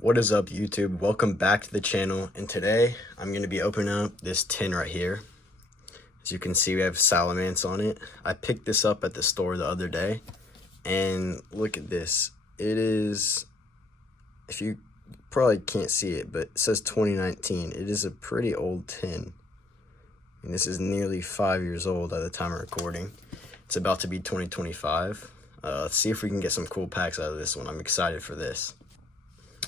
What is up, YouTube? Welcome back to the channel, and today I'm going to be opening up this tin right here. As you can see, we have Salamence on it. I picked this up at the store the other day, and look at this. It is, if you probably can't see it, but it says 2019. It is a pretty old tin, and this is nearly 5 years old at the time of recording. It's about to be 2025. Let's see if we can get some cool packs out of this one. I'm excited for this.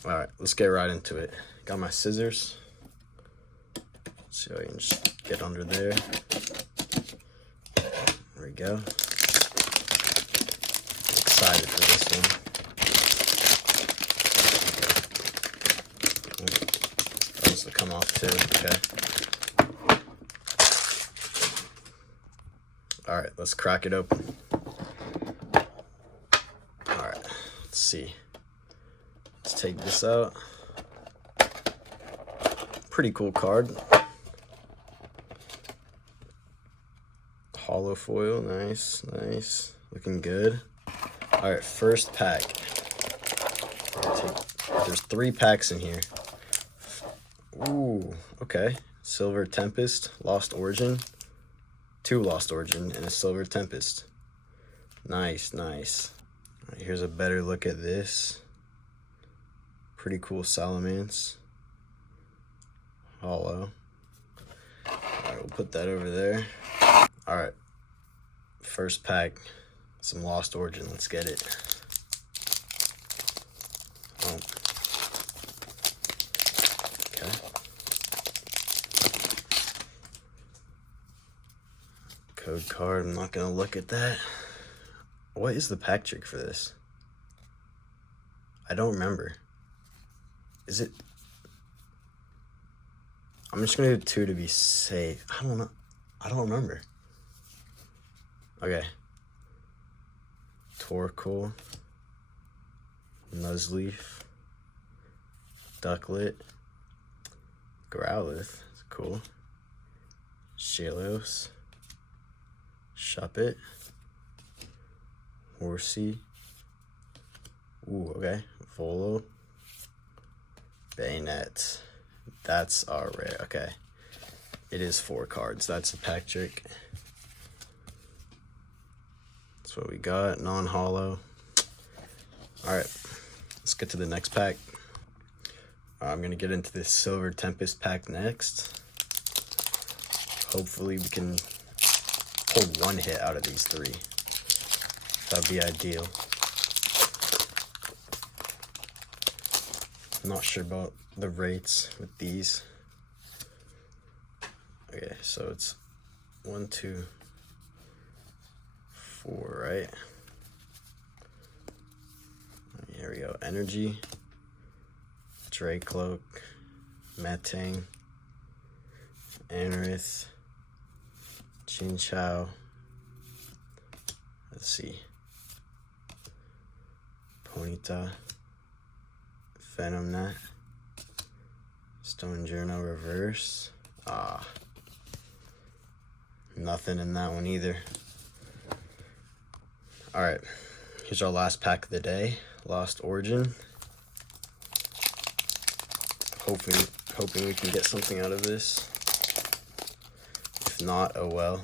All right, let's get right into it. Got my scissors. See if I can just get under there. There we go. Excited for this one. Those will come off too. Okay. All right, let's crack it open. All right, let's see. Let's take this out. Pretty cool card. Hollow foil, nice. Looking good. All right, first pack. There's 3 packs in here. Ooh, okay. Silver Tempest, Lost Origin. 2 Lost Origin and a Silver Tempest. Nice. All right, here's a better look at this. Pretty cool Salamence. Hollow. Alright, we'll put that over there. Alright. First pack. Some Lost Origin. Let's get it. Oh. Okay. Code card. I'm not gonna look at that. What is the pack trick for this? I don't remember. Is it? I'm just gonna do 2 to be safe. I don't know. I don't remember. Okay. Torkoal, Nuzleaf, Ducklet, Growlithe, that's cool. Shalos, Shuppet, Horsey. Ooh, okay. Volo. Bayonet. That's our rare. Okay. It is 4 cards. That's a pack trick. That's what we got. Non-hollow. Alright. Let's get to the next pack. I'm going to get into this Silver Tempest pack next. Hopefully we can pull 1 hit out of these 3. That would be ideal. I'm not sure about the rates with these. Okay, so it's 1, 2, 4, right? Here we go. Energy, Dracloak, Metang, Anorith, Chinchou. Let's see. Ponyta. Venomnet, Stonjourno reverse. Nothing in that one either. Alright, here's our last pack of the day. Lost Origin. Hoping we can get something out of this. If not, oh well.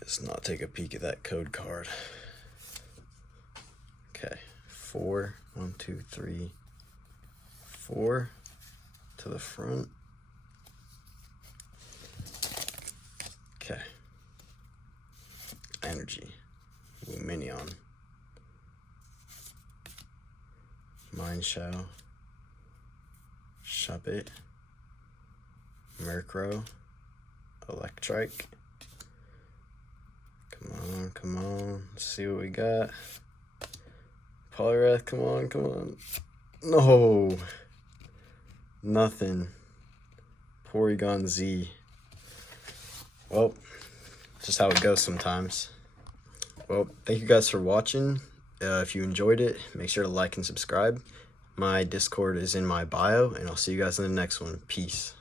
Let's not take a peek at that code card. Okay. 4, 1, 2, 3, 4 to the front. Okay. Energy, Luminion, Mineshadow, Shuppet, Murkrow, Electrike. Come on. Let's see what we got. Poliwrath, come on. No. Nothing. Porygon Z. Well, just how it goes sometimes. Well, thank you guys for watching. If you enjoyed it, make sure to like and subscribe. My Discord is in my bio, and I'll see you guys in the next one. Peace.